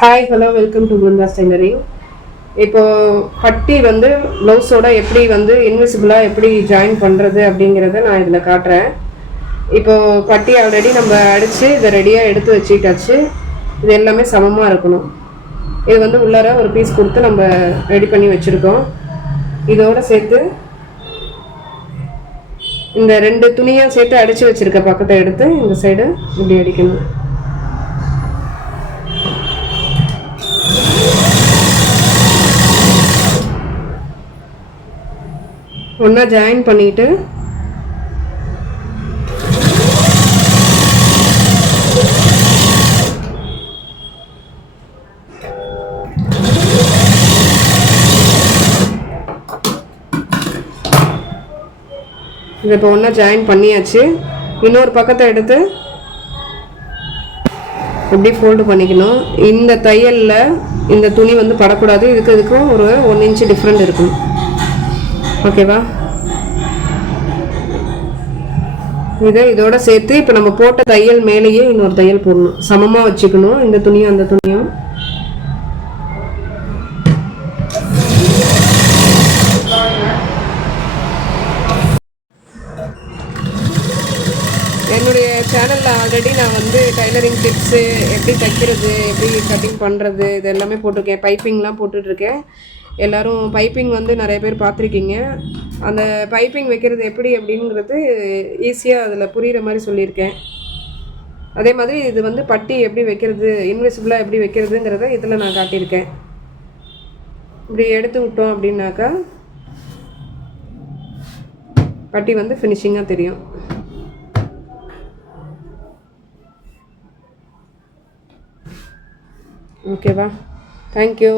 Hi hello welcome to Brinda's tailoring. இப்போ பட்டி வந்து ப்ளவுஸோட எப்படி வந்து இன்விசிபிளாக எப்படி ஜாயின் பண்ணுறது அப்படிங்கிறத நான் இதில் காட்டுறேன். இப்போது பட்டி ஆல்ரெடி நம்ம அடித்து இதை ரெடியாக எடுத்து வச்சுக்கிட்டாச்சு. இது எல்லாமே சமமாக இருக்கணும். இது வந்து உள்ளார ஒரு பீஸ் கொடுத்து நம்ம ரெடி பண்ணி வச்சுருக்கோம். இதோடு சேர்த்து இந்த ரெண்டு துணியாக சேர்த்து அடித்து வச்சுருக்க பக்கத்தை எடுத்து இந்த சைடு இப்படி அடிக்கணும். ஒன்றா ஜாயின் பண்ணிவிட்டு இதை இப்போ ஒன்றா ஜாயின் பண்ணியாச்சு. இன்னொரு பக்கத்தை எடுத்து எப்படி ஃபோல்டு பண்ணிக்கணும். இந்த தையலில் இந்த துணி வந்து படக்கூடாது. இதுக்கும் ஒரு 1 இன்ச்சு டிஃப்ரெண்ட் இருக்கும். ஓகேவா? இதோட சேர்த்து இப்போ நம்ம போட்ட தையல் மேலேயே இன்னொரு தையல் போடணும். சமமாக வச்சுக்கணும் இந்த துணியும் அந்த துணியும். என்னுடைய சேனலில் ஆல்ரெடி நான் வந்து டைலரிங் டிப்ஸு, எப்படி தைக்கிறது, எப்படி கட்டிங் பண்ணுறது, இது எல்லாமே போட்டிருக்கேன். பைப்பிங்லாம் போட்டுட்ருக்கேன். எல்லோரும் பைப்பிங் வந்து நிறைய பேர் பார்த்துருக்கீங்க. அந்த பைப்பிங் வைக்கிறது எப்படி அப்படிங்கிறது ஈஸியாக அதில் புரிகிற மாதிரி சொல்லியிருக்கேன். அதே மாதிரி இது வந்து பட்டி எப்படி வைக்கிறது, இன்விசிபிளாக எப்படி வைக்கிறதுங்கிறத இதில் நான் காட்டியிருக்கேன். இப்படி எடுத்து விட்டோம் அப்படின்னாக்கா பட்டி வந்து ஃபினிஷிங்காக தெரியும். ஓகேவா? தேங்க்யூ.